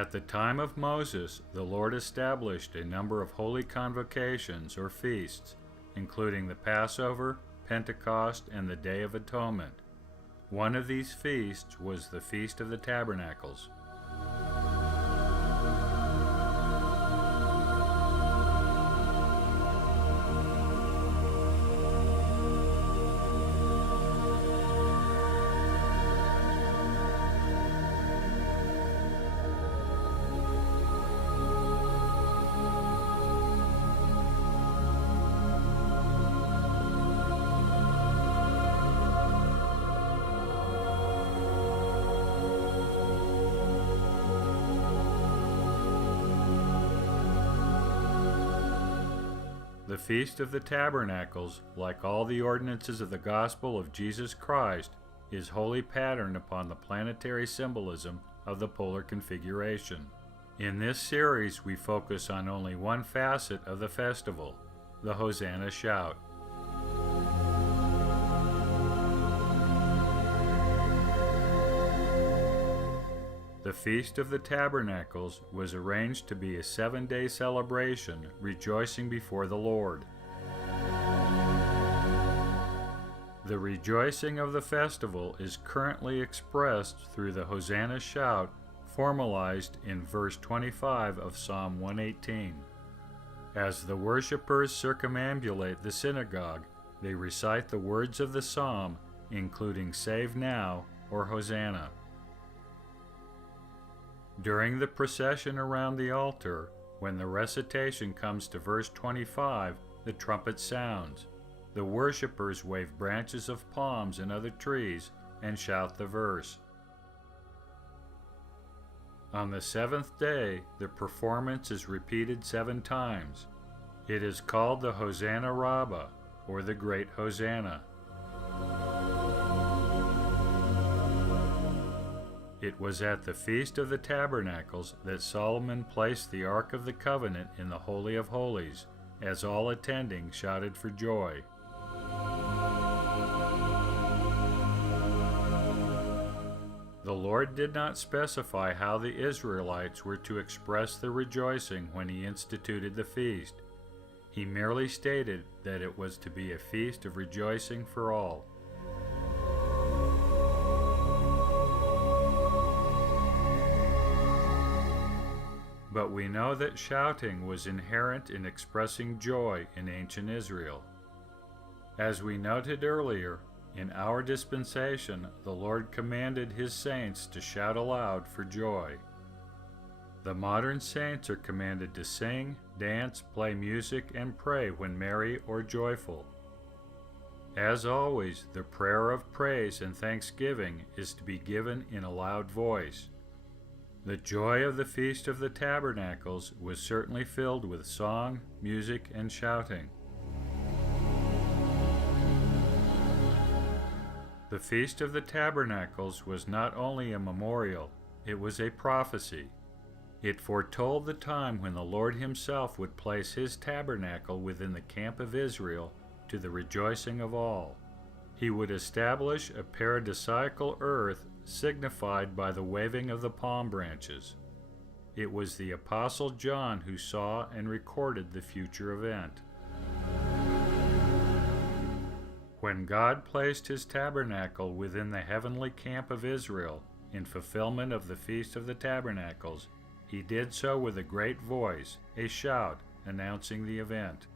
At the time of Moses, the Lord established a number of holy convocations or feasts, including the Passover, Pentecost, and the Day of Atonement. One of these feasts was the Feast of the Tabernacles. The Feast of the Tabernacles, like all the ordinances of the gospel of Jesus Christ, is wholly patterned upon the planetary symbolism of the polar configuration. In this series, we focus on only one facet of the festival, the Hosanna shout. The Feast of the Tabernacles was arranged to be a 7-day celebration rejoicing before the Lord. The rejoicing of the festival is currently expressed through the Hosanna shout formalized in verse 25 of Psalm 118. As the worshippers circumambulate the synagogue, they recite the words of the psalm, including Save Now or Hosanna. During the procession around the altar, when the recitation comes to verse 25, the trumpet sounds. The worshippers wave branches of palms and other trees and shout the verse. On the seventh day, the performance is repeated 7 times. It is called the Hosanna Rabbah, or the Great Hosanna. It was at the Feast of the Tabernacles that Solomon placed the Ark of the Covenant in the Holy of Holies, as all attending shouted for joy. The Lord did not specify how the Israelites were to express their rejoicing when He instituted the feast. He merely stated that it was to be a feast of rejoicing for all. But we know that shouting was inherent in expressing joy in ancient Israel. As we noted earlier, in our dispensation, the Lord commanded His saints to shout aloud for joy. The modern saints are commanded to sing, dance, play music, and pray when merry or joyful. As always, the prayer of praise and thanksgiving is to be given in a loud voice. The joy of the Feast of the Tabernacles was certainly filled with song, music, and shouting. The Feast of the Tabernacles was not only a memorial, it was a prophecy. It foretold the time when the Lord Himself would place His tabernacle within the camp of Israel to the rejoicing of all. He would establish a paradisiacal earth signified by the waving of the palm branches. It was the Apostle John who saw and recorded the future event. When God placed His tabernacle within the heavenly camp of Israel in fulfillment of the Feast of the Tabernacles, He did so with a great voice, a shout announcing the event.